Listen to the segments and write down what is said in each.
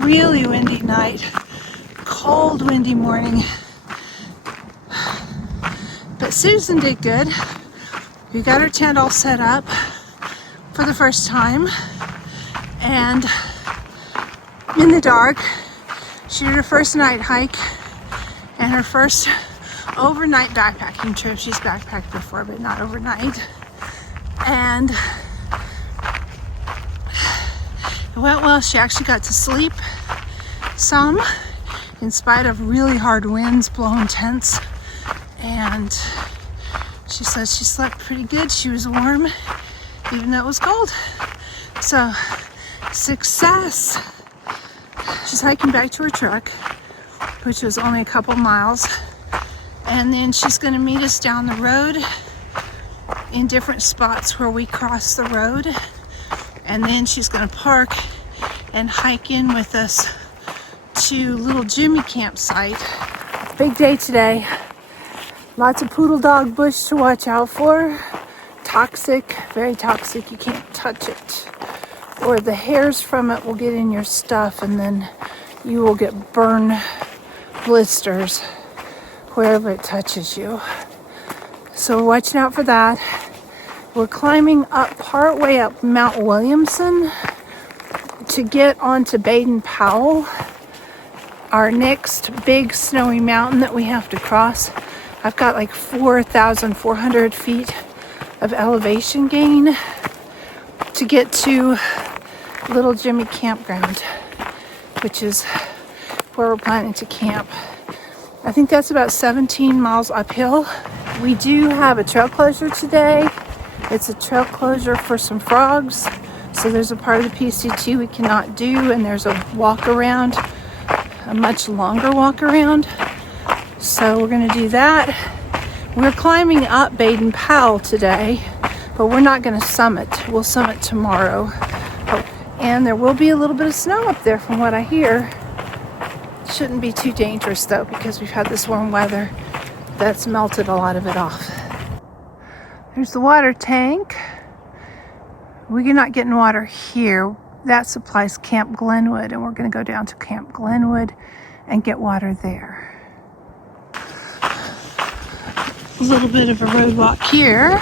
really windy night, cold windy morning. But Susan did good. We got her tent all set up for the first time, and in the dark. She did her first night hike and her first overnight backpacking trip. She's backpacked before, but not overnight. And it went well. She actually got to sleep some in spite of really hard winds blowing tents. And she says she slept pretty good. She was warm, even though it was cold. So, success. She's hiking back to her truck, which was only a couple miles. And then she's going to meet us down the road in different spots where we cross the road. And then she's going to park and hike in with us to Little Jimmy campsite. Big day today. Lots of poodle dog bush to watch out for. Toxic, very toxic. You can't touch it, or the hairs from it will get in your stuff, and then you will get burn blisters wherever it touches you. So we're watching out for that. We're climbing up, part way up Mount Williamson to get onto Baden Powell, our next big snowy mountain that we have to cross. I've got like 4,400 feet of elevation gain to get to Little Jimmy Campground, which is where we're planning to camp. I think that's about 17 miles uphill. We do have a trail closure today. It's a trail closure for some frogs. So there's a part of the PCT we cannot do, and there's a walk around, a much longer walk around. So we're going to do that. We're climbing up Baden Powell today, but we're not going to summit. We'll summit tomorrow. And there will be a little bit of snow up there from what I hear. Shouldn't be too dangerous though, because we've had this warm weather that's melted a lot of it off. There's the water tank. We're not getting water here. That supplies Camp Glenwood, and we're going to go down to Camp Glenwood and get water there. A little bit of a road walk here.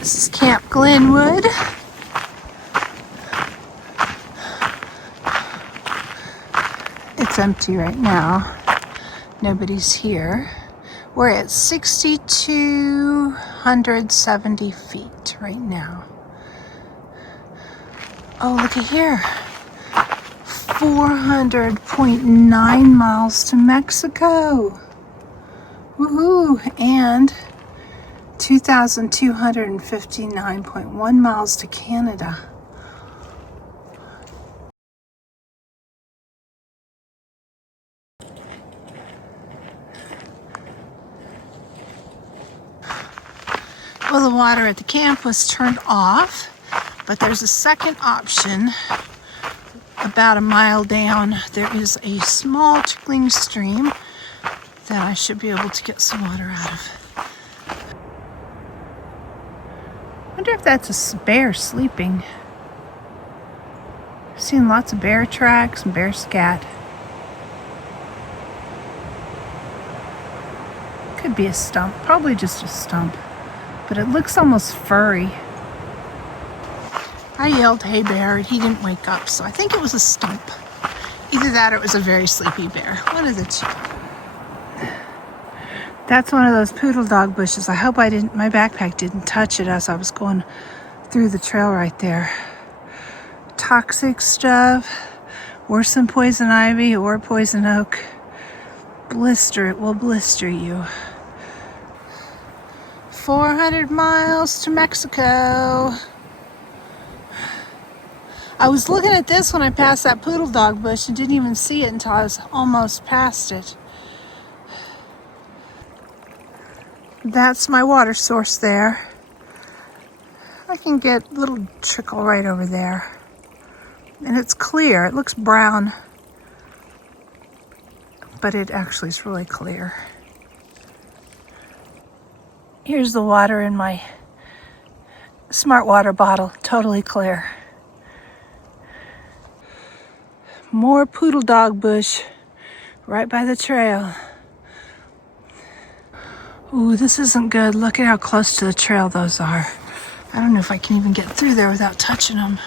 This is Camp Glenwood. It's empty right now. Nobody's here. We're at 6,270 feet right now. Oh, look at here. 400.9 miles to Mexico. Woohoo! And 2,259.1 miles to Canada. Well, the water at the camp was turned off, but there's a second option. About a mile down, there is a small trickling stream that I should be able to get some water out of. I wonder if that's a bear sleeping. I've seen lots of bear tracks and bear scat. Could be a stump, probably just a stump, but it looks almost furry. I yelled, "Hey bear," and he didn't wake up, so I think it was a stump. Either that or it was a very sleepy bear. One of the two. That's one of those poodle dog bushes. I hope my backpack didn't touch it as I was going through the trail right there. Toxic stuff, worse than poison ivy or poison oak. Blister, it will blister you. 400 miles to Mexico. I was looking at this when I passed that poodle dog bush and didn't even see it until I was almost past it. That's my water source there. I can get a little trickle right over there. And it's clear. It looks brown, but it actually is really clear. Here's the water in my smart water bottle, totally clear. More poodle dog bush right by the trail. Ooh, this isn't good. Look at how close to the trail those are. I don't know if I can even get through there without touching them.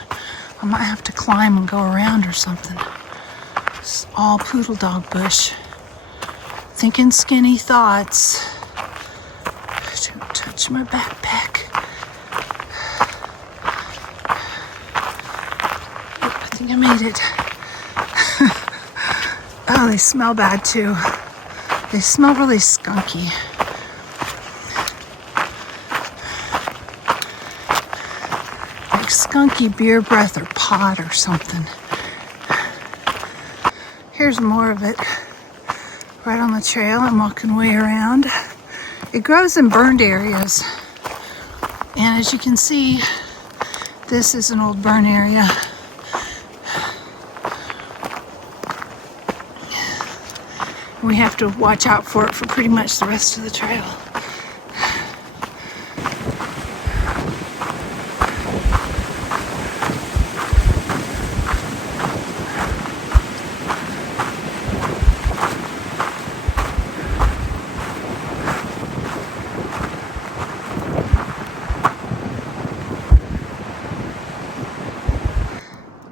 I might have to climb and go around or something. It's all poodle dog bush. Thinking skinny thoughts. Don't touch my backpack. Oh, I think I made it. Oh, they smell bad too. They smell really skunky. Like skunky beer breath or pot or something. Here's more of it. Right on the trail, I'm walking way around. It grows in burned areas. And as you can see, this is an old burn area. We have to watch out for it for pretty much the rest of the trail.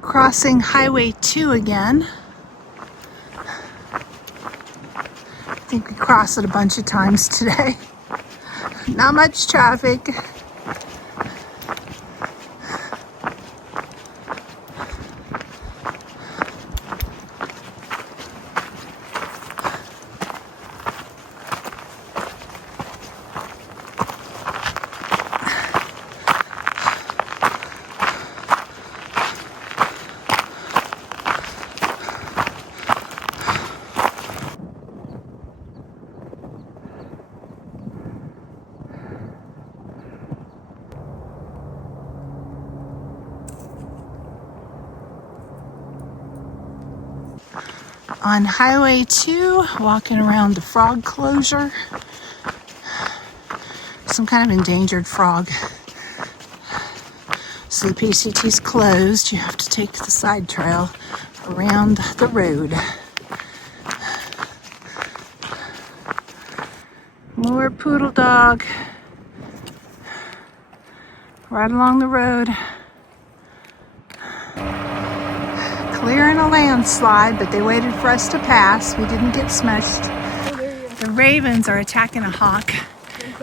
Crossing Highway 2 again. I think we crossed it a bunch of times today. Not much traffic. On Highway 2, walking around the frog closure. Some kind of endangered frog. So the PCT's closed. You have to take the side trail around the road. More poodle dog. Right along the road. Clearing a landslide, but they waited for us to pass. We didn't get smushed. The ravens are attacking a hawk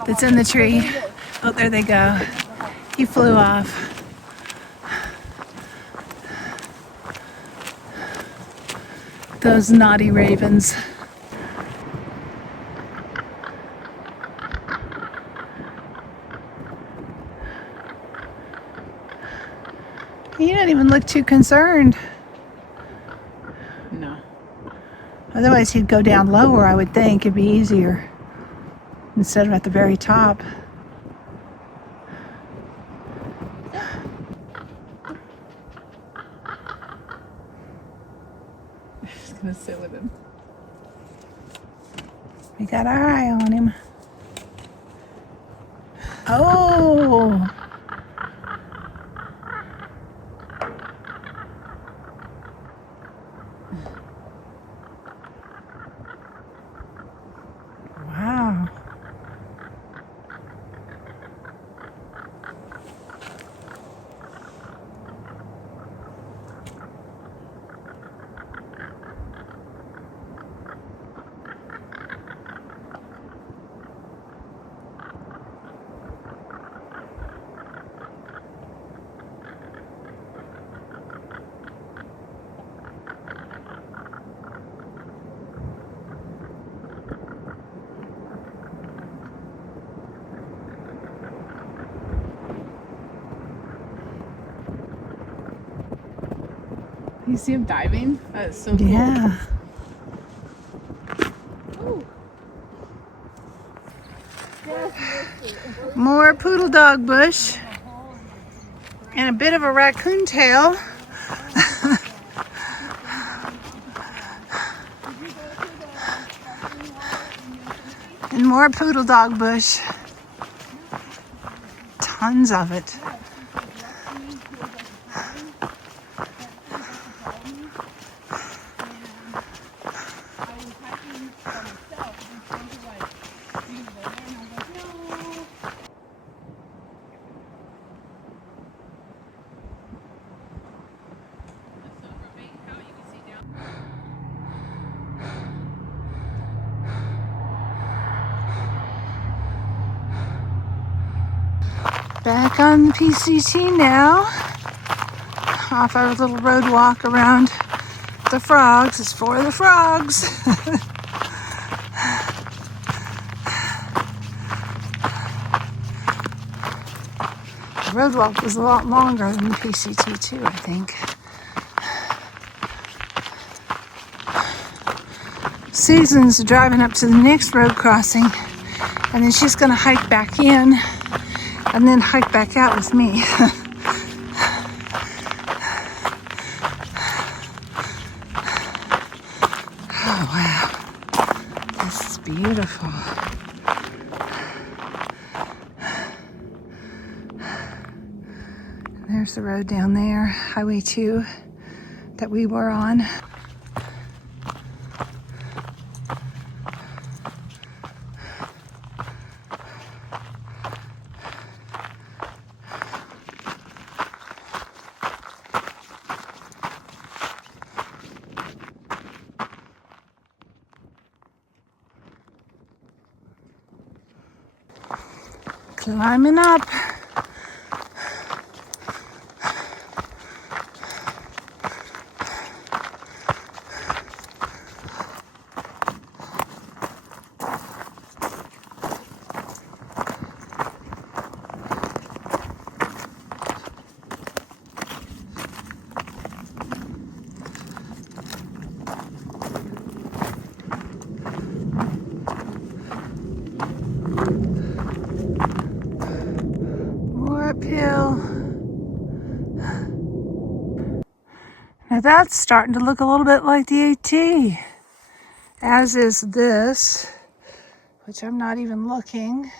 that's in the tree. Oh, there they go. He flew off. Those naughty ravens. He didn't even look too concerned. No. Otherwise he'd go down lower, I would think. It'd be easier. Instead of at the very top. Just gonna sit with him. We got our eye on him. Oh! Wow. You see him diving? That is so cool. Yeah. Ooh. More poodle dog bush. And a bit of a raccoon tail. And more poodle dog bush. tons of it. Back on the PCT now. Off our little road walk around the frogs. It's for the frogs. The road walk was a lot longer than the PCT too, I think. Susan's driving up to the next road crossing, and then she's gonna hike back in and then hike back out with me. Oh, wow. This is beautiful. There's the road down there, Highway 2, that we were on. Climbing up. Uphill. Now that's starting to look a little bit like the AT, as is this, which I'm not even looking.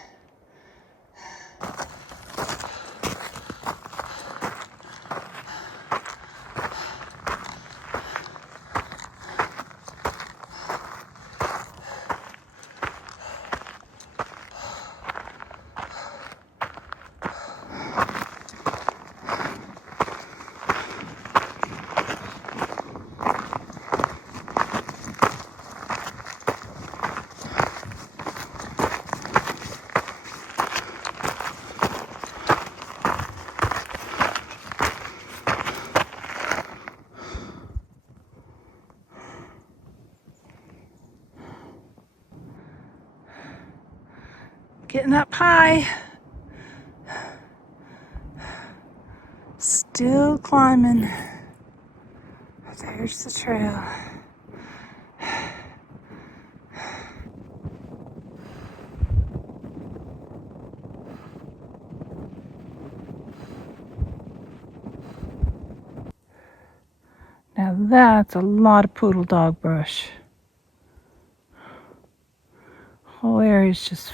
Getting up high. Still climbing. There's the trail. Now that's a lot of poodle dog brush. Whole area is just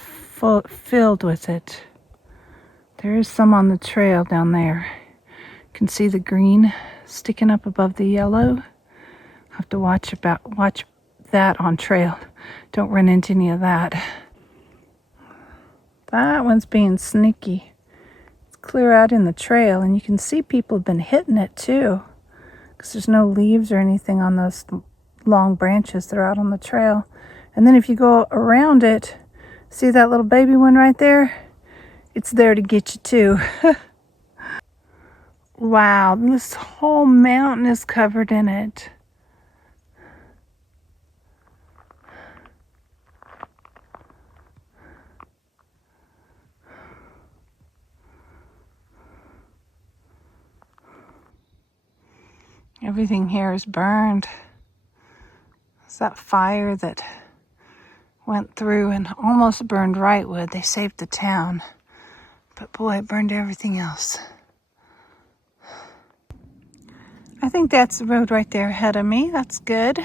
filled with it. There is some on the trail down there. You can see the green sticking up above the yellow. Have to watch that on trail. Don't run into any of that. That one's being sneaky. It's clear out in the trail, and you can see people have been hitting it too, because there's no leaves or anything on those long branches that are out on the trail. And then if you go around it, see that little baby one right there? It's there to get you too. Wow, this whole mountain is covered in it. Everything here is burned. It's that fire that went through and almost burned Wrightwood. They saved the town, but boy, it burned everything else. I think that's the road right there ahead of me. That's good.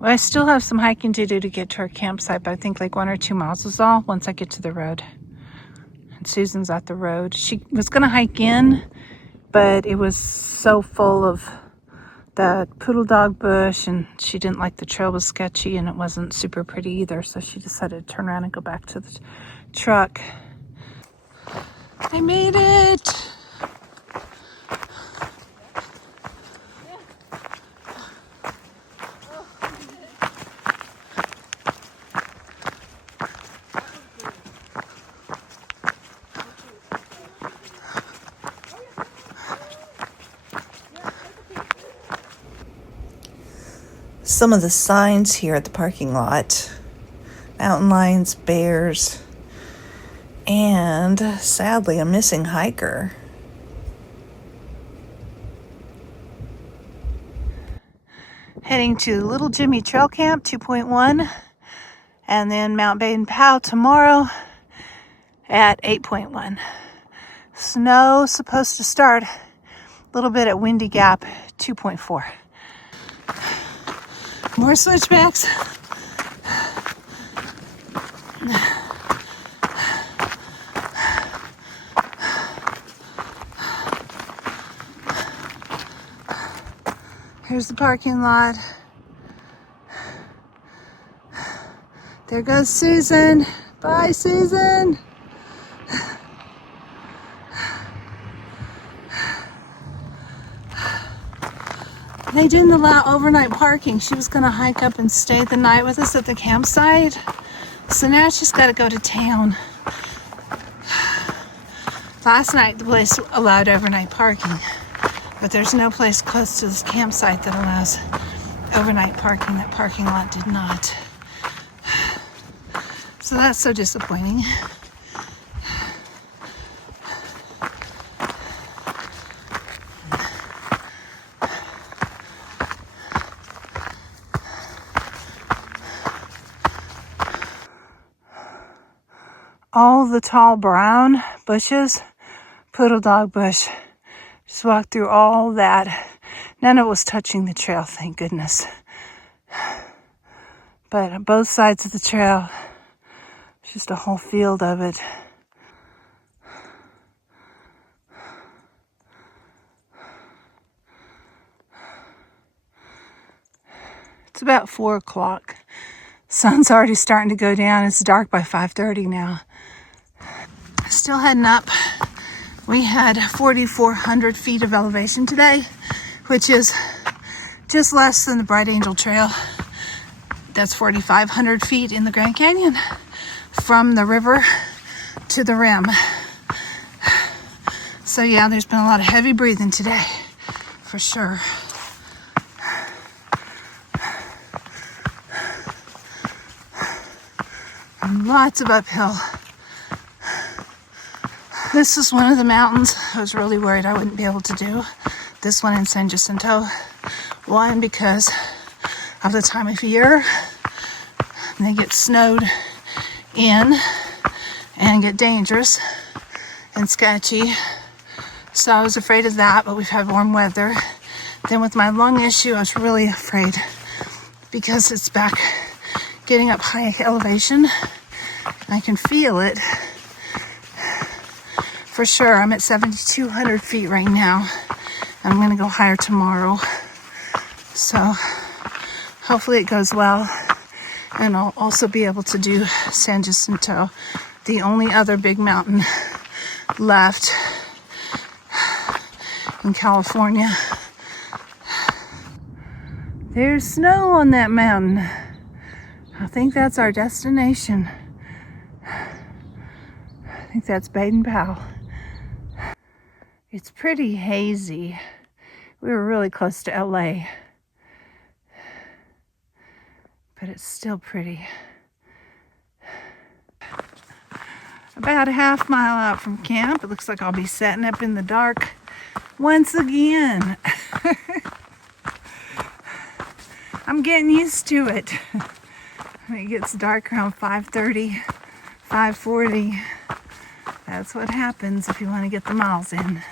Well, I still have some hiking to do to get to our campsite, but I think like 1 or 2 miles is all once I get to the road. And Susan's at the road. She was going to hike in, but it was so full of the poodle dog bush, and she didn't like the trail was sketchy and it wasn't super pretty either, so she decided to turn around and go back to the truck. I made it! Some of the signs here at the parking lot: mountain lions, bears, and sadly a missing hiker. Heading to Little Jimmy Trail Camp 2.1, and then Mount Baden Powell tomorrow at 8.1. Snow supposed to start a little bit at Windy Gap 2.4. More switchbacks. Here's the parking lot. There goes Susan. Bye, Susan. They didn't allow overnight parking. She was going to hike up and stay the night with us at the campsite. So now she's got to go to town. Last night the place allowed overnight parking, but there's no place close to this campsite that allows overnight parking. That parking lot did not. So that's so disappointing. All the tall brown bushes, poodle dog bush. Just walked through all that. None of it was touching the trail, thank goodness. But on both sides of the trail, just a whole field of it. It's about 4 o'clock. Sun's already starting to go down. It's dark by 5:30 now. Still heading up. We had 4,400 feet of elevation today, which is just less than the Bright Angel Trail. That's 4,500 feet in the Grand Canyon from the river to the rim. So yeah, there's been a lot of heavy breathing today, for sure. And lots of uphill. This is one of the mountains I was really worried I wouldn't be able to do. This one in San Jacinto. One, because of the time of year. They get snowed in and get dangerous and sketchy. So I was afraid of that, but we've had warm weather. Then with my lung issue, I was really afraid because it's back getting up high elevation. I can feel it. For sure, I'm at 7,200 feet right now. I'm going to go higher tomorrow. So hopefully it goes well. And I'll also be able to do San Jacinto, the only other big mountain left in California. There's snow on that mountain. I think that's our destination. I think that's Baden Powell. It's pretty hazy. We were really close to LA, but it's still pretty. About a half mile out from camp, it looks like I'll be setting up in the dark once again. I'm getting used to it. It gets dark around 5:30, 5:40. That's what happens if you want to get the miles in.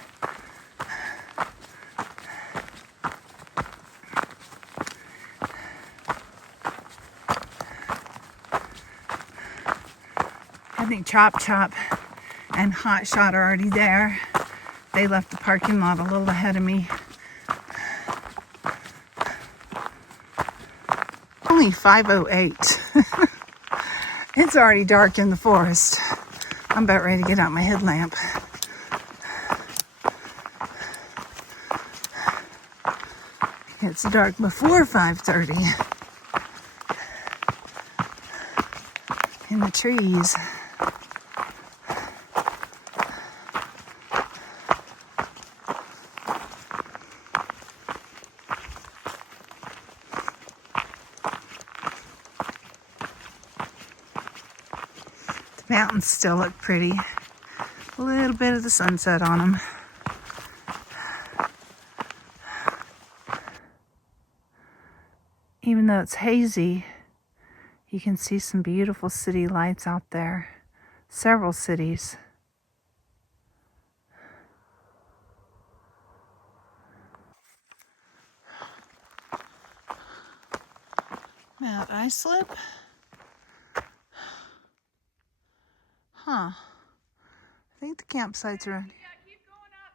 I think Chop Chop and Hot Shot are already there. They left the parking lot a little ahead of me. Only 5:08. It's already dark in the forest. I'm about ready to get out my headlamp. It's dark before 5:30 in the trees. The mountains still look pretty. A little bit of the sunset on them. Even though it's hazy, you can see some beautiful city lights out there. Several cities. Mount Islip. Huh. I think the campsites are... Yeah, keep going up.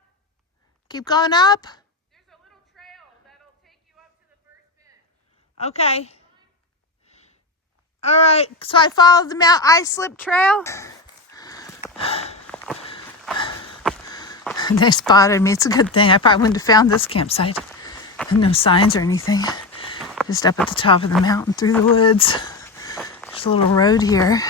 Keep going up? There's a little trail that'll take you up to the first bench. Okay. All right, so I followed the Mount Islip trail. They spotted me. It's a good thing. I probably wouldn't have found this campsite. No signs or anything. Just up at the top of the mountain through the woods. There's a little road here.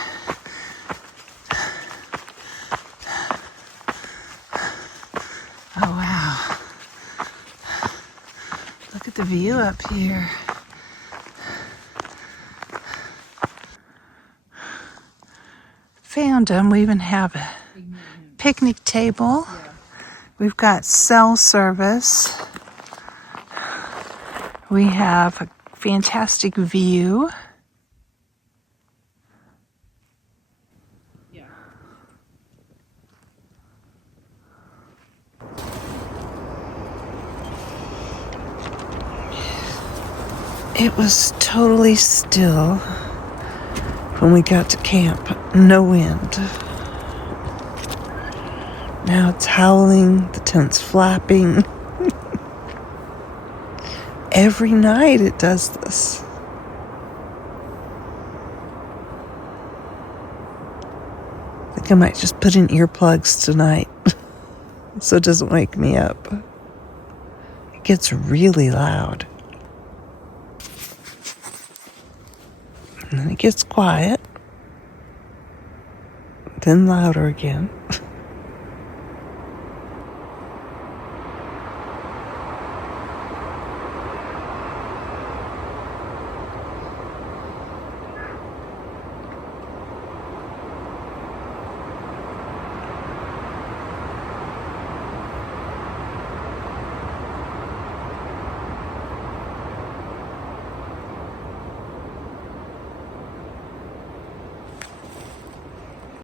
Oh, wow. Look at the view up here. Found them. We even have a picnic table. We've got cell service. We have a fantastic view. Yeah. It was totally still when we got to camp. No wind. Now it's howling, the tent's flapping. Every night it does this. I think I might just put in earplugs tonight so it doesn't wake me up. It gets really loud. And then it gets quiet. Then louder again.